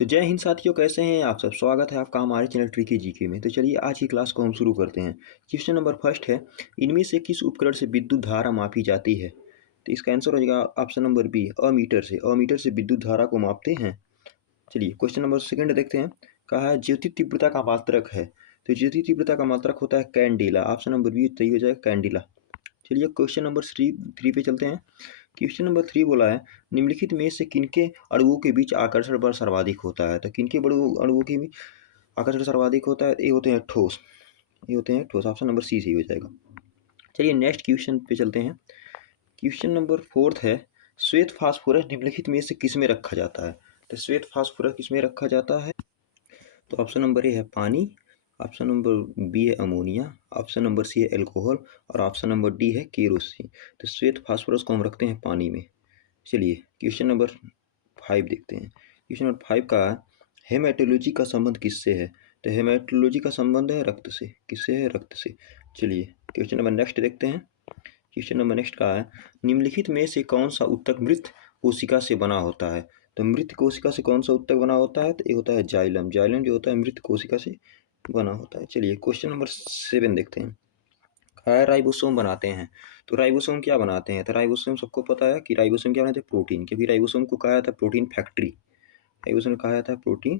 तो जय हिंद साथियों, कैसे हैं आप सब। स्वागत है आपका हमारे चैनल ट्रिकी जीके में। तो चलिए आज की क्लास को हम शुरू करते हैं। क्वेश्चन नंबर फर्स्ट है, इनमें से किस उपकरण से विद्युत धारा मापी जाती है। तो इसका आंसर हो जाएगा ऑप्शन नंबर बी, अमीटर से। अमीटर से विद्युत धारा को मापते हैं। चलिए क्वेश्चन नंबर सेकंड देखते हैं। कहा है ज्योति तीव्रता का मात्रक है। तो ज्योति तीव्रता का मात्रक होता है कैंडिला। ऑप्शन नंबर बी सही हो जाएगा, कैंडिला। चलिए क्वेश्चन नंबर थ्री थ्री पे चलते हैं। क्वेश्चन नंबर थ्री बोला है, निम्नलिखित में से किनके अणुओं के बीच आकर्षण बल सर्वाधिक होता है। तो किनके बड़ू अणुओं के बीच आकर्षण सर्वाधिक होता है। ये होते हैं ठोस। ये होते हैं ठोस। ऑप्शन नंबर सी सही हो जाएगा। चलिए नेक्स्ट क्वेश्चन पे चलते हैं। क्वेश्चन नंबर फोर्थ है, श्वेत फास्फोरस निम्नलिखित में से किस में रखा जाता है। तो श्वेत फास्फोरस किस में रखा जाता है। तो ऑप्शन नंबर ए है पानी, ऑप्शन नंबर बी है अमोनिया, ऑप्शन नंबर सी है एल्कोहल और ऑप्शन नंबर डी है केरोसिन। तो श्वेत फास्फोरस को हम रखते हैं पानी में। चलिए क्वेश्चन नंबर फाइव देखते हैं। क्वेश्चन नंबर फाइव का हेमेटोलॉजी का संबंध किससे है। तो हेमेटोलॉजी का संबंध है रक्त से। किससे है, रक्त से। चलिए क्वेश्चन नंबर नेक्स्ट देखते हैं। क्वेश्चन नंबर नेक्स्ट का है, निम्नलिखित में से कौन सा उत्तक मृत कोशिका से बना होता है। तो मृत कोशिका से कौन सा उत्तक बना होता है। तो ये होता है जाइलम। जाइलम जो होता है मृत कोशिका से बना होता है। चलिए क्वेश्चन नंबर सेवन देखते हैं। राइबोसोम बनाते हैं। तो राइबोसोम क्या बनाते हैं। तो राइबोसोम सबको पता है कि राइबोसोम क्या बनाते हैं, प्रोटीन। क्योंकि राइबोसोम को कहा जाता है प्रोटीन फैक्ट्री। राइबोसोम कहा जाता है प्रोटीन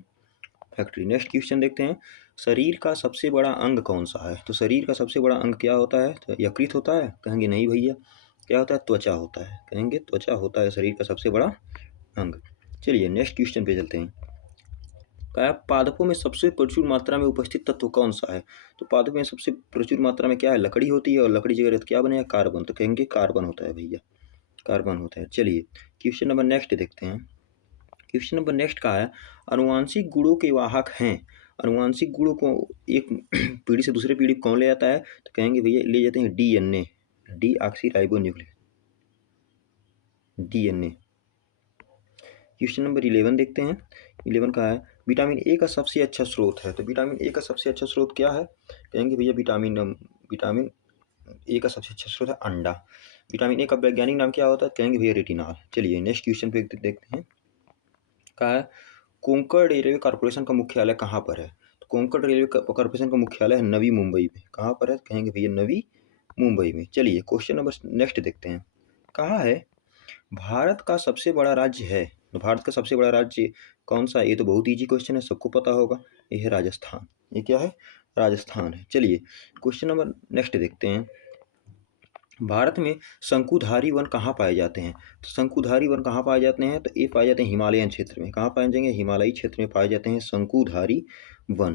फैक्ट्री। नेक्स्ट क्वेश्चन देखते हैं, शरीर का सबसे बड़ा अंग कौन सा है। तो शरीर का सबसे बड़ा अंग क्या होता है। तो यकृत होता है। कहेंगे नहीं भैया, क्या होता है, त्वचा होता है। कहेंगे त्वचा होता है शरीर का सबसे बड़ा अंग। चलिए नेक्स्ट क्वेश्चन पे चलते हैं। क्या पादपों में सबसे प्रचुर मात्रा में उपस्थित तत्व कौन सा है। तो पादपों में सबसे प्रचुर मात्रा में क्या है, लकड़ी होती है। और लकड़ी की जगह क्या बनेगा, कार्बन। तो कहेंगे कार्बन होता है भैया, कार्बन होता है। चलिए क्वेश्चन नंबर नेक्स्ट देखते हैं। क्वेश्चन नंबर नेक्स्ट का है, अनुवांशिक गुणों के वाहक हैं। अनुवांशिक गुणों को एक पीढ़ी से दूसरे पीढ़ी कौन ले जाता है। तो कहेंगे भैया ले जाते हैं DNA, D oxy ribo nucleus, DNA. Question number 11 देखते हैं। 11 का है, विटामिन ए का सबसे अच्छा स्रोत है। तो विटामिन ए का सबसे अच्छा स्रोत क्या है। कहेंगे भैया विटामिन ए का सबसे अच्छा स्रोत है अंडा। विटामिन ए का वैज्ञानिक नाम क्या होता है। कहेंगे भैया रेटिनॉल। चलिए नेक्स्ट क्वेश्चन पे देखते हैं। कहा है, कोंकण रेलवे कॉर्पोरेशन का मुख्यालय कहाँ पर है। तो कोंकण रेलवे कॉर्पोरेशन का मुख्यालय है नवी मुंबई में। कहाँ पर है। कहेंगे भैया नवी मुंबई में। चलिए क्वेश्चन नंबर नेक्स्ट देखते हैं। कहा है, भारत का सबसे बड़ा राज्य है। तो भारत का सबसे बड़ा राज्य कौन सा है। ये तो बहुत इजी क्वेश्चन है, सबको पता होगा। ये है राजस्थान। ये क्या है, राजस्थान है। चलिए क्वेश्चन नंबर नेक्स्ट देखते हैं। भारत में शंकुधारी वन कहाँ पाए जाते हैं। तो शंकुधारी वन कहाँ पाए जाते हैं। तो ये पाए जाते हैं हिमालयन क्षेत्र में। कहाँ पाए जाएंगे, हिमालयी क्षेत्र में पाए जाते हैं शंकुधारी वन।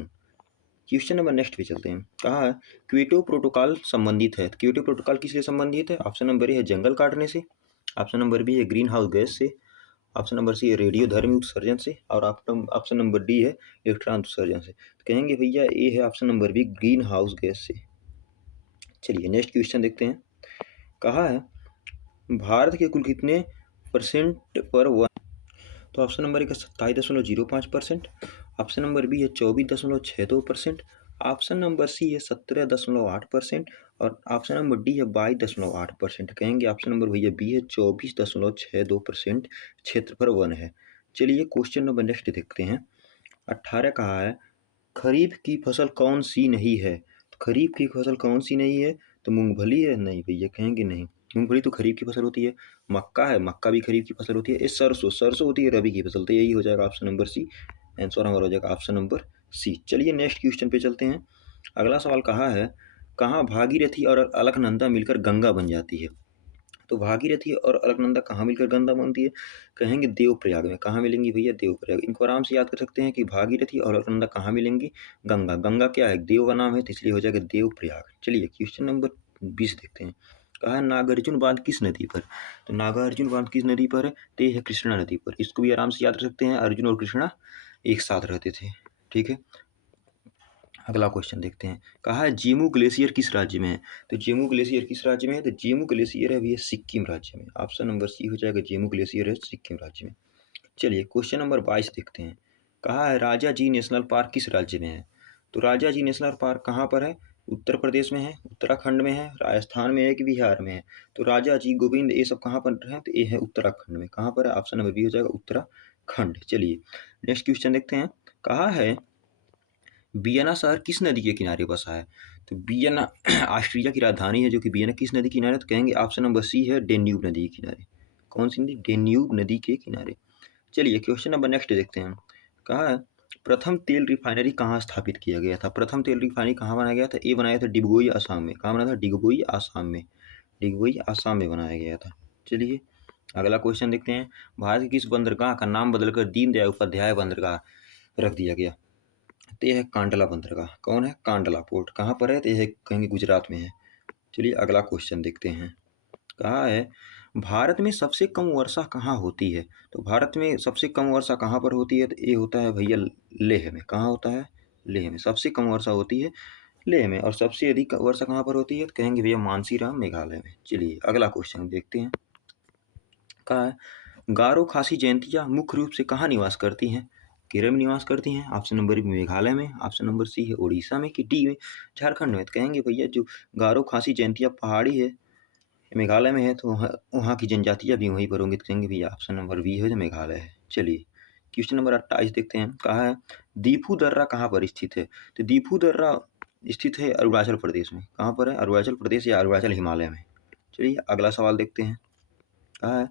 क्वेश्चन नंबर नेक्स्ट पे चलते हैं। कहा है, क्योटो प्रोटोकॉल संबंधित है। तो क्योटो प्रोटोकॉल किस लिए संबंधित है। ऑप्शन नंबर ए है जंगल काटने से, ऑप्शन नंबर बी है ग्रीन हाउस गैस से, ऑप्शन नंबर सी है रेडियोधर्मी उत्सर्जन से और ऑप्शन नंबर डी है इलेक्ट्रॉन उत्सर्जन से। तो कहेंगे भैया ए है option number B greenhouse gas से। चलिए नेक्स्ट क्वेश्चन देखते हैं। कहा है, भारत के कुल कितने परसेंट पर वन। तो ऑप्शन नंबर ए है 27.05%, ऑप्शन नंबर बी है 24.62%, ऑप्शन नंबर सी है 17.8% और ऑप्शन नंबर डी है 22.8%। कहेंगे ऑप्शन नंबर भैया बी है 24.62% क्षेत्र पर वन है। चलिए क्वेश्चन नंबर नेक्स्ट देखते हैं। 18 कहा है, खरीफ की फसल कौन सी नहीं है। तो खरीफ की फसल कौन सी नहीं है। तो मूंगफली है। नहीं भैया, कहेंगे नहीं, मूंगफली तो खरीफ की फसल होती है। मक्का है, मक्का भी खरीफ की फसल होती है। ये सरसों, सरसों होती है रबी की फसल। तो यही हो जाएगा ऑप्शन नंबर सी। आंसर हमारा हो जाएगा ऑप्शन नंबर सी। चलिए नेक्स्ट क्वेश्चन पे चलते हैं। अगला सवाल कहा है, कहाँ भागीरथी और अलकनंदा मिलकर गंगा बन जाती है। तो भागीरथी और अलकनंदा कहाँ मिलकर गंगा बनती है। कहेंगे देवप्रयाग में। कहाँ मिलेंगी भैया, देवप्रयाग। इनको आराम से याद कर सकते हैं कि भागीरथी और अलकनंदा कहाँ मिलेंगी, गंगा। गंगा क्या है, देव का नाम है, तो इसलिए हो जाएगा देवप्रयाग। चलिए क्वेश्चन नंबर 20 देखते हैं। कहा है, नागार्जुन बांध किस नदी पर। तो नागार्जुन बांध किस नदी पर है। तो ये है कृष्णा नदी पर। इसको भी आराम से याद रख सकते हैं, अर्जुन और कृष्णा एक साथ रहते थे। ठीक है, अगला क्वेश्चन देखते हैं। कहा है, जेमू ग्लेशियर किस राज्य में है। तो जेमू ग्लेशियर किस राज्य में है। तो जेमू ग्लेशियर है भैया सिक्किम राज्य में। ऑप्शन नंबर सी हो जाएगा, जेमू ग्लेशियर है सिक्किम राज्य में। चलिए क्वेश्चन नंबर 22 देखते हैं। कहा है, राजा जी नेशनल पार्क किस राज्य में है। तो राजा जी नेशनल पार्क कहाँ पर है। उत्तर प्रदेश में है, उत्तराखंड में है, राजस्थान में है कि बिहार में है। तो राजा जी गोविंद ये सब कहाँ पर है। तो ये है उत्तराखंड में। कहाँ पर है, ऑप्शन नंबर बी हो जाएगा उत्तराखंड खंड। चलिए नेक्स्ट क्वेश्चन देखते हैं। कहा है वियना शहर किस नदी के किनारे बसा है? तो वियना ऑस्ट्रिया की राजधानी है, जो कि वियना किस नदी के किनारे? तो कहेंगे ऑप्शन नंबर सी है, डेन्यूब नदी के किनारे। कौन सी नदी? डेन्यूब नदी के किनारे। चलिए क्वेश्चन नंबर नेक्स्ट देखते हैं। कहा है प्रथम तेल रिफाइनरी कहाँ स्थापित किया गया था? प्रथम तेल रिफाइनरी कहाँ बनाया गया था? ए बनाया था डिगबोई आसाम में। कहाँ बना था? डिगबोई आसाम में। डिगबोई आसाम में बनाया गया था। चलिए अगला क्वेश्चन देखते हैं। भारत के किस बंदरगाह का नाम बदलकर दीनदयाल उपाध्याय बंदरगाह रख दिया गया? तो यह है कांडला बंदरगाह। कौन है? कांडला पोर्ट। कहाँ पर है? तो यह कहेंगे गुजरात में है। चलिए अगला क्वेश्चन देखते हैं। कहा है भारत में सबसे कम वर्षा कहाँ होती है? तो भारत में सबसे कम वर्षा कहाँ पर होती है? तो ये होता है भैया लेह में। कहाँ होता है? लेह में सबसे कम वर्षा होती है, लेह में। और सबसे अधिक वर्षा कहाँ पर होती है? तो कहेंगे भैया मानसीराम मेघालय में। चलिए अगला क्वेश्चन देखते हैं। कहा है गारो खासी जयंतिया मुख्य रूप से कहाँ निवास करती हैं? केरल में निवास करती हैं। ऑप्शन नंबर बी मेघालय में। ऑप्शन नंबर सी है उड़ीसा में कि डी में झारखंड में? तो कहेंगे भैया जो गारो खासी जयंतिया पहाड़ी है, मेघालय में है, तो वहाँ की जनजातियाँ भी वहीं पर होंगी। तो कहेंगे भैया ऑप्शन नंबर बी है जो मेघालय है। चलिए क्वेश्चन नंबर 28 देखते हैं। कहा है दीफू दर्रा कहाँ पर स्थित है? तो दीफू दर्रा स्थित है अरुणाचल प्रदेश में। कहाँ पर है? अरुणाचल प्रदेश या अरुणाचल हिमालय में। चलिए अगला सवाल देखते हैं। कहा है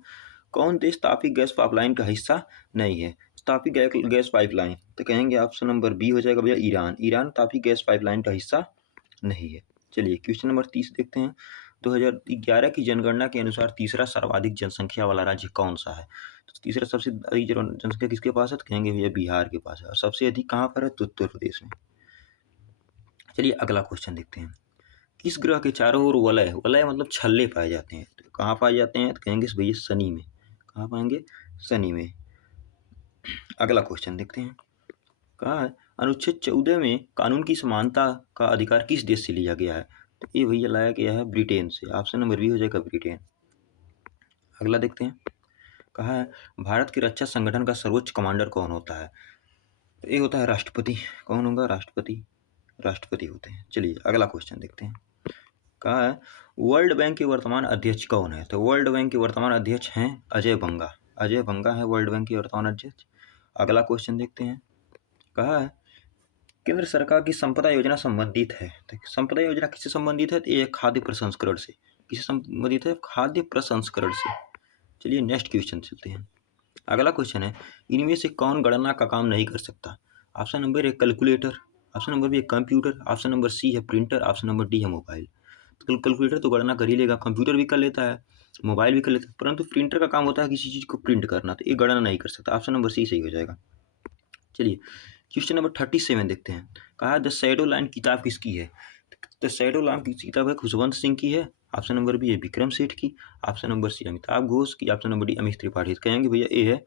कौन देश तापी गैस पाइपलाइन का हिस्सा नहीं है? तापी गैस पाइपलाइन, तो कहेंगे ऑप्शन नंबर बी हो जाएगा भैया Iran. Iran Tapi gas pipeline का हिस्सा नहीं है। चलिए क्वेश्चन नंबर 30 देखते हैं। 2011 की जनगणना के अनुसार तीसरा सर्वाधिक जनसंख्या वाला राज्य कौन सा है? तो तीसरा सबसे अधिक जनसंख्या किसके पास है? तो कहेंगे भैया बिहार के पास है। और सबसे अधिक कहाँ पर है? तो उत्तर प्रदेश में। चलिए अगला क्वेश्चन देखते हैं। किस ग्रह के चारों ओर वलय, वलय मतलब छल्ले पाए जाते हैं? तो कहाँ पाए जाते हैं? तो कहेंगे भैया शनि में। कहाँ पाएंगे? शनि में। अगला क्वेश्चन देखते हैं। कहा है अनुच्छेद 14 में कानून की समानता का अधिकार किस देश से लिया गया है? तो ये भैया लाया गया है ब्रिटेन से। ऑप्शन नंबर बी हो जाएगा ब्रिटेन। अगला देखते हैं। कहा है भारत के रक्षा संगठन का सर्वोच्च कमांडर कौन होता है? तो ये होता है राष्ट्रपति। कौन होगा? राष्ट्रपति। राष्ट्रपति होते हैं। चलिए अगला क्वेश्चन देखते हैं। कहा है वर्ल्ड बैंक के वर्तमान अध्यक्ष कौन है? तो वर्ल्ड बैंक के वर्तमान अध्यक्ष हैं अजय बंगा। अजय बंगा है वर्ल्ड बैंक के वर्तमान अध्यक्ष। अगला क्वेश्चन देखते हैं। कहा है केंद्र सरकार की संपदा योजना संबंधित है। तो संपदा योजना किससे संबंधित है? तो ये खाद्य प्रसंस्करण से। किससे संबंधित है? खाद्य प्रसंस्करण से। चलिए नेक्स्ट क्वेश्चन चलते हैं। अगला क्वेश्चन है इनमें से कौन गणना का काम नहीं कर सकता? Option number A calculator, option number B computer, option number C है प्रिंटर, ऑप्शन नंबर डी है मोबाइल। तो कैलकुलेटर तो गणना कर ही लेगा, कंप्यूटर भी कर लेता है, मोबाइल भी कर लेता है, परंतु प्रिंटर का काम होता है किसी चीज़ को प्रिंट करना, तो ये गणना नहीं कर सकता। ऑप्शन नंबर सी सही हो जाएगा। चलिए क्वेश्चन नंबर 37 देखते हैं। कहा द शैडो लाइन किताब किसकी है? द शैडो लाइन की किताब है खुशवंत सिंह की है। ऑप्शन नंबर बी है विक्रम सेठ की। Option number C Amitabh Ghosh की। Option number D Amit Tripathi. कहेंगे भैया ए है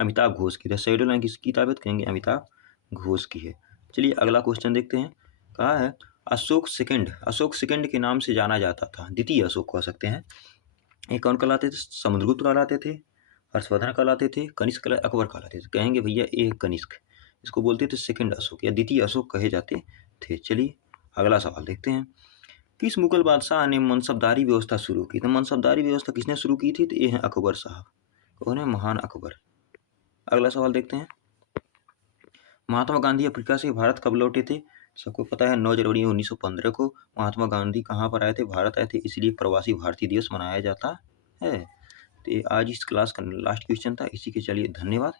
अमिताभ घोष की। द शैडो लाइन किसकी किताब है? तो कहेंगे अमिताभ घोष की है। चलिए अगला क्वेश्चन देखते हैं। कहा है अशोक सेकंड के नाम से जाना जाता था, द्वितीय अशोक कह सकते हैं। ये कौन कहलाते थे? समुद्रगुप्त कहलाते थे, हर्षवर्धन कहलाते थे, कनिष्क अकबर कहलाते थे। कहेंगे भैया ए कनिष्क। इसको बोलते थे सेकंड अशोक या द्वितीय अशोक कहे जाते थे। चलिए अगला सवाल देखते हैं। किस मुगल बादशाह ने मनसबदारी व्यवस्था शुरू की? तो मनसबदारी व्यवस्था किसने शुरू की थी? तो ये है अकबर साहब। कौन है? महान अकबर। अगला सवाल देखते हैं। महात्मा गांधी अफ्रीका से भारत कब लौटे थे? सबको पता है 9 जनवरी 1915 को महात्मा गांधी कहाँ पर आए थे? भारत आए थे, इसलिए प्रवासी भारतीय दिवस मनाया जाता है। तो आज इस क्लास का लास्ट क्वेश्चन था। इसी के चलिए धन्यवाद।